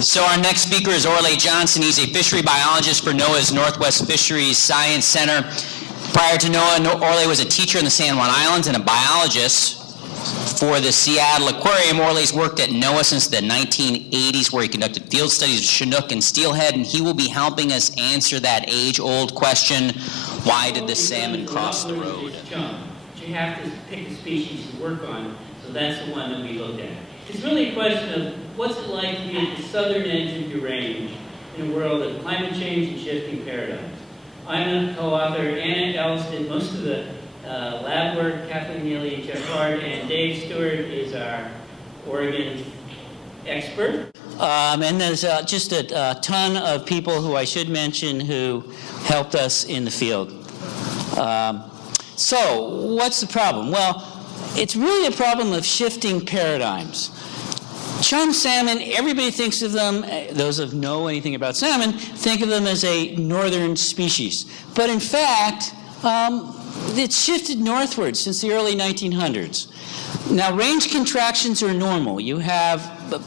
So our next speaker is Orlay Johnson. He's a fishery biologist for NOAA's Northwest Fisheries Science Center. Prior to NOAA, Orlay was a teacher in the San Juan Islands and a biologist for the Seattle Aquarium. Orlay's worked at NOAA since the 1980s, where he conducted field studies of Chinook and steelhead, and he will be helping us answer that age-old question, why did the salmon cross the road? Chum. But you have to pick a species to work on, so that's the one that we looked at. It's really a question of what's it like to be at the southern edge of your range in a world of climate change and shifting paradigms. I'm a co-author. Anna Ellis did most of the lab work. Kathleen Neely and Jeff Hart, and Dave Stewart is our Oregon expert. And there's just a ton of people who I should mention who helped us in the field. So what's the problem? Well, it's really a problem of shifting paradigms. Chum salmon, everybody thinks of them, those who know anything about salmon, think of them as a northern species. But in fact, it's shifted northward since the early 1900s. Now, range contractions are normal. You have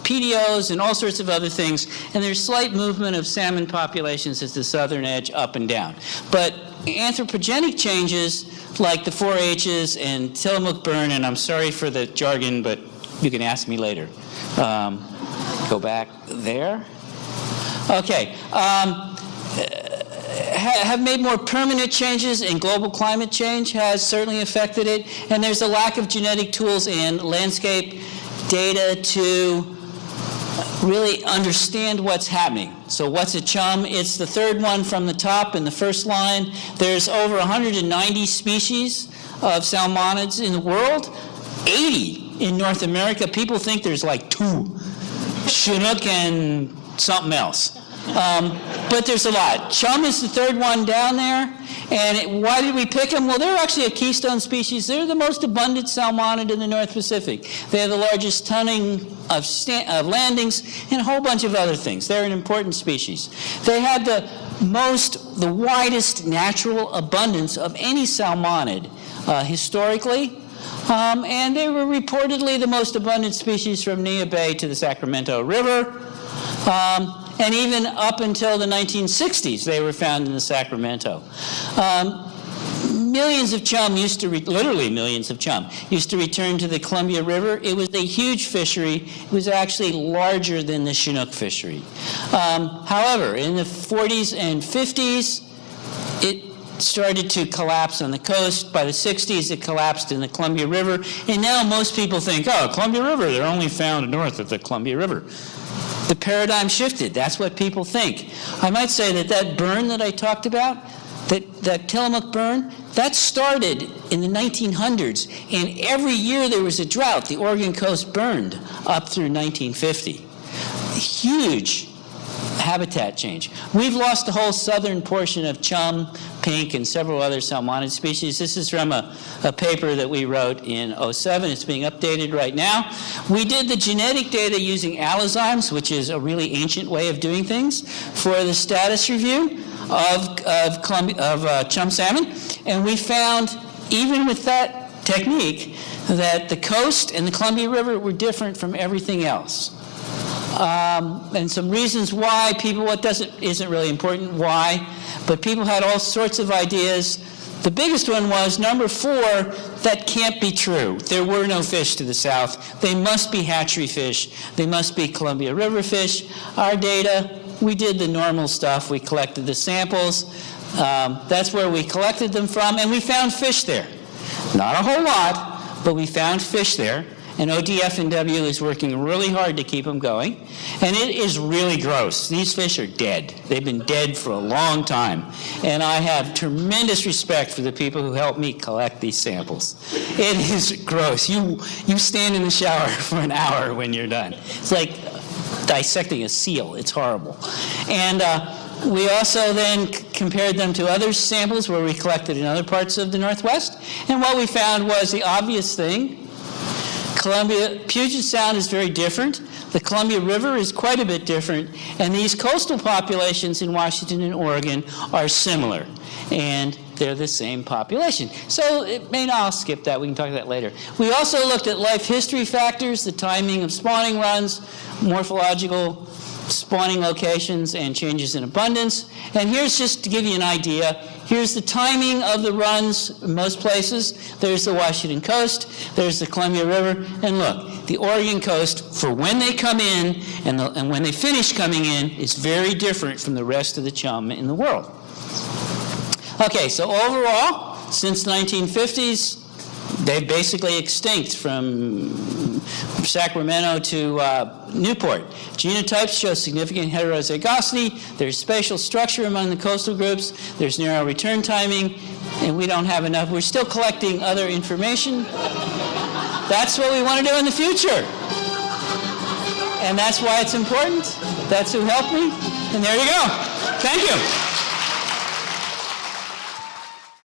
PDOs and all sorts of other things, and there's slight movement of salmon populations at the southern edge up and down. But anthropogenic changes, like the 4-H's and Tillamook burn, and I'm sorry for the jargon, but you can ask me later. Go back there. Okay. Have made more permanent changes, and global climate change has certainly affected it. And there's a lack of genetic tools and landscape data to really understand what's happening. So what's a chum? It's the third one from the top in the first line. There's over 190 species of salmonids in the world, 80 in North America. People think there's like 2, Chinook and something else. But there's a lot. Chum is the third one down there. And why did we pick them? Well, they're actually a keystone species. They're the most abundant salmonid in the North Pacific. They have the largest tunning of landings and a whole bunch of other things. They're an important species. They had the widest natural abundance of any salmonid historically. And they were reportedly the most abundant species from Nia Bay to the Sacramento River. And even up until the 1960s, they were found in the Sacramento. Millions of chum literally millions of chum, used to return to the Columbia River. It was a huge fishery. It was actually larger than the Chinook fishery. However, in the 40s and 50s, it started to collapse on the coast. By the 60s, it collapsed in the Columbia River. And now most people think, oh, Columbia River, they're only found north of the Columbia River. The paradigm shifted. That's what people think. I might say that burn that I talked about, that Tillamook burn, that started in the 1900s. And every year there was a drought. The Oregon coast burned up through 1950. Huge habitat change. We've lost the whole southern portion of chum, pink, and several other salmonid species. This is from a paper that we wrote in 2007. It's being updated right now. We did the genetic data using allozymes, which is a really ancient way of doing things, for the status review of chum salmon. And we found, even with that technique, that the coast and the Columbia River were different from everything else. And some reasons why isn't really important why, but people had all sorts of ideas. The biggest one was, number 4, that can't be true. There were no fish to the south. They must be hatchery fish. They must be Columbia River fish. Our data, we did the normal stuff. We collected the samples. That's where we collected them from, and we found fish there. Not a whole lot, but we found fish there. And ODF&W is working really hard to keep them going. And it is really gross. These fish are dead. They've been dead for a long time. And I have tremendous respect for the people who helped me collect these samples. It is gross. You stand in the shower for an hour when you're done. It's like dissecting a seal. It's horrible. And we also then compared them to other samples where we collected in other parts of the Northwest. And what we found was the obvious thing. Puget Sound is very different. The Columbia River is quite a bit different. And these coastal populations in Washington and Oregon are similar. And they're the same population. So I'll skip that. We can talk about that later. We also looked at life history factors, the timing of spawning runs, morphological spawning locations and changes in abundance. And here's just to give you an idea. Here's the timing of the runs in most places. There's the Washington coast, there's the Columbia River, and look, the Oregon coast, for when they come in and when they finish coming in, is very different from the rest of the chum in the world. Okay, so overall, since the 1950s, they're basically extinct from Sacramento to Newport. Genotypes show significant heterozygosity. There's spatial structure among the coastal groups. There's narrow return timing, and we don't have enough. We're still collecting other information. That's what we want to do in the future. And that's why it's important. That's who helped me. And there you go. Thank you.